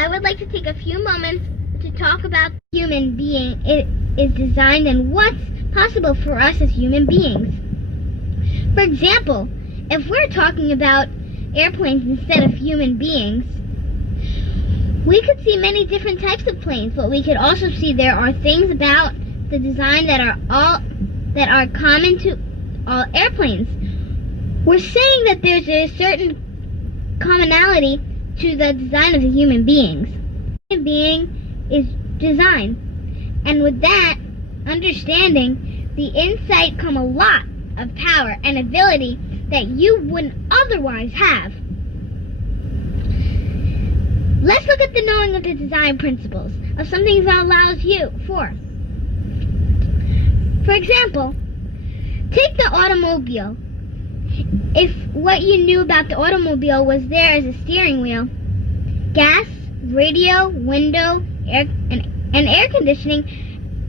I would like to take a few moments to talk about the human being it is designed and what's possible for us as human beings. For example, if we're talking about airplanes instead of human beings, we could see many different types of planes, but we could also see there are things about the design that are common to all airplanes. We're saying that there's a certain commonality to the design of the human beings. Human being is design, and with that understanding, the insight come a lot of power and ability that you wouldn't otherwise have. Let's look at the knowing of the design principles of something that allows you for example, take the automobile. If what you knew about the automobile was there as a steering wheel, gas, radio, window, and air conditioning,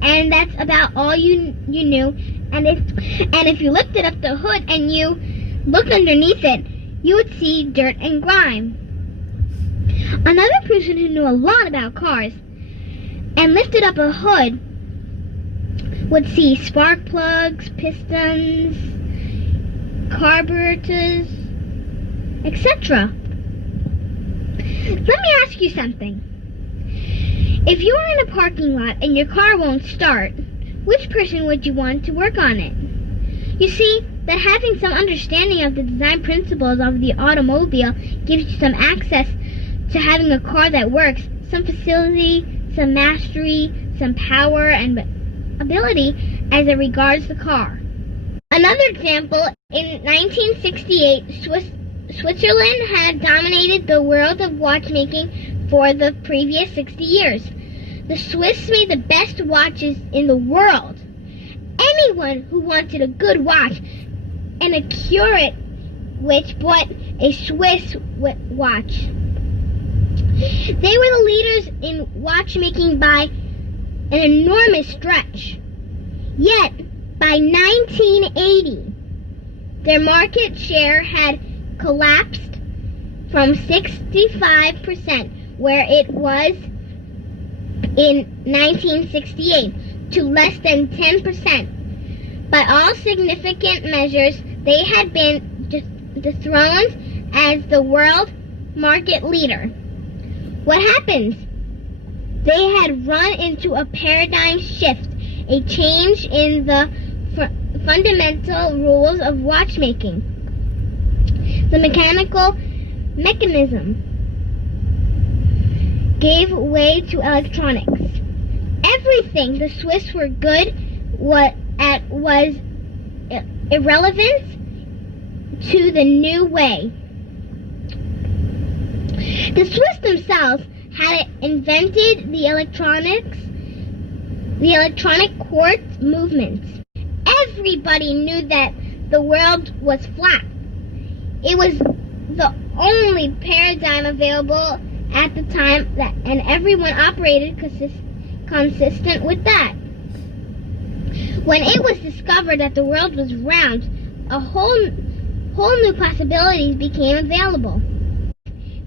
and that's about all you knew. And if you lifted up the hood and you looked underneath it, you would see dirt and grime. Another person who knew a lot about cars and lifted up a hood would see spark plugs, pistons, carburetors, etc. Let me ask you something. If you were in a parking lot and your car won't start, which person would you want to work on it? You see that having some understanding of the design principles of the automobile gives you some access to having a car that works, some facility, some mastery, some power and ability as it regards the car. Another example, in 1968, Switzerland had dominated the world of watchmaking for the previous 60 years. The Swiss made the best watches in the world. Anyone who wanted a good watch and accurate which bought a Swiss watch. They were the leaders in watchmaking by an enormous stretch. Yet, by 1980, their market share had collapsed from 65%, where it was in 1968, to less than 10%. By all significant measures, they had been dethroned as the world market leader. What happens? They had run into a paradigm shift, a change in the fundamental rules of watchmaking. The mechanical mechanism gave way to electronics. Everything the Swiss were good at was irrelevant to the new way. The Swiss themselves had invented the electronic quartz movements. Everybody knew that the world was flat. It was the only paradigm available at the time, and everyone operated consistent with that. When it was discovered that the world was round, a whole new possibilities became available.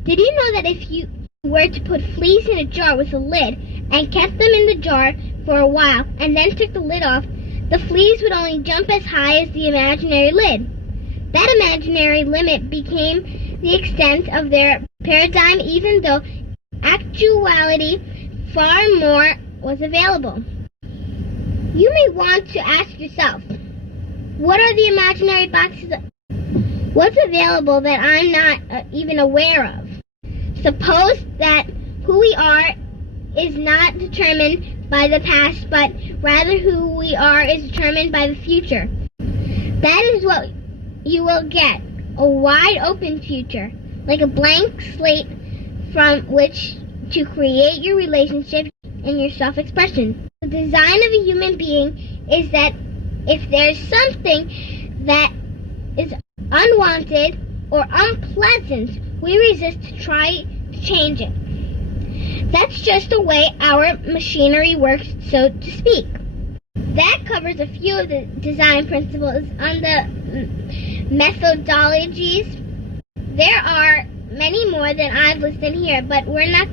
Did you know that if you were to put fleas in a jar with a lid and kept them in the jar for a while and then took the lid off, the fleas would only jump as high as the imaginary lid? That imaginary limit became the extent of their paradigm, even though actuality far more was available. You may want to ask yourself, what are the imaginary boxes? What's available that I'm not even aware of? Suppose that who we are is not determined by the past, but rather who we are is determined by the future. That is what you will get, a wide open future, like a blank slate from which to create your relationship and your self-expression. The design of a human being is that if there's something that is unwanted or unpleasant, we resist to try to change it. That's just the way our machinery works, so to speak. That covers a few of the design principles. On the methodologies, there are many more than I've listed here, but we're not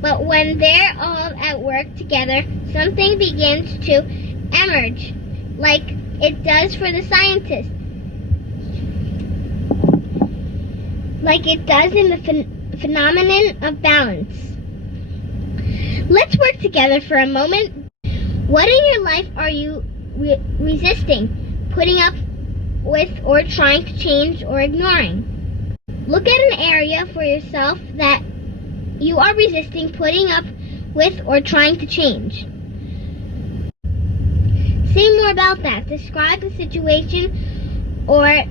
But when they're all at work together, something begins to emerge, like it does for the scientists, like it does in the phenomenon of balance. Let's work together for a moment. What in your life are you resisting, putting up with, or trying to change or ignoring? Look at an area for yourself that you are resisting, putting up with, or trying to change. Say more about that. Describe the situation or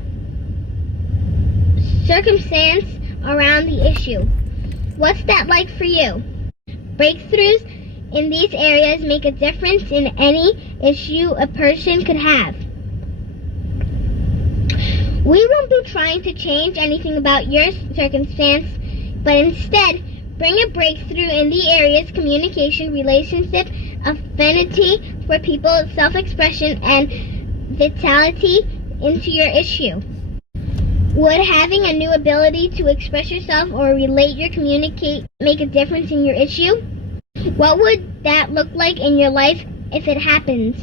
circumstance around the issue. What's that like for you? Breakthroughs in these areas make a difference in any issue a person could have. We won't be trying to change anything about your circumstance, but instead bring a breakthrough in the areas communication, relationship, affinity for people, self-expression, and vitality into your issue. Would having a new ability to express yourself or relate or communicate make a difference in your issue? What would that look like in your life if it happens?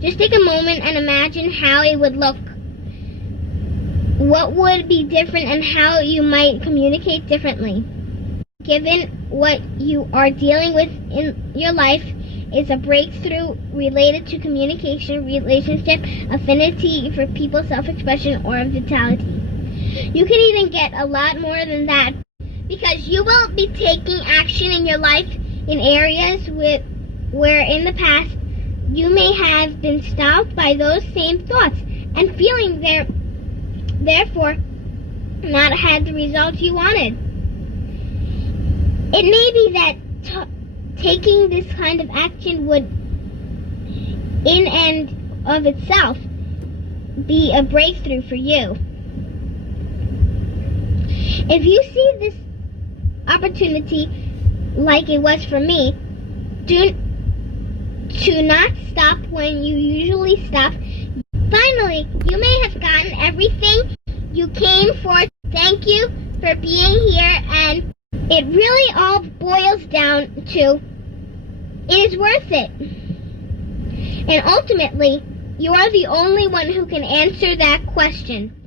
Just take a moment and imagine how it would look. What would be different and how you might communicate differently? Given what you are dealing with in your life is a breakthrough related to communication, relationship, affinity for people, self-expression, or vitality. You can even get a lot more than that, because you will be taking action in your life in areas where in the past you may have been stopped by those same thoughts and feeling therefore not had the results you wanted. It may be that taking this kind of action would in and of itself be a breakthrough for you. If you see this opportunity like it was for me, do not stop when you usually stop. Finally, you may have gotten everything you came for. Thank you for being here, and it really all boils down to it is worth it. And ultimately, you are the only one who can answer that question.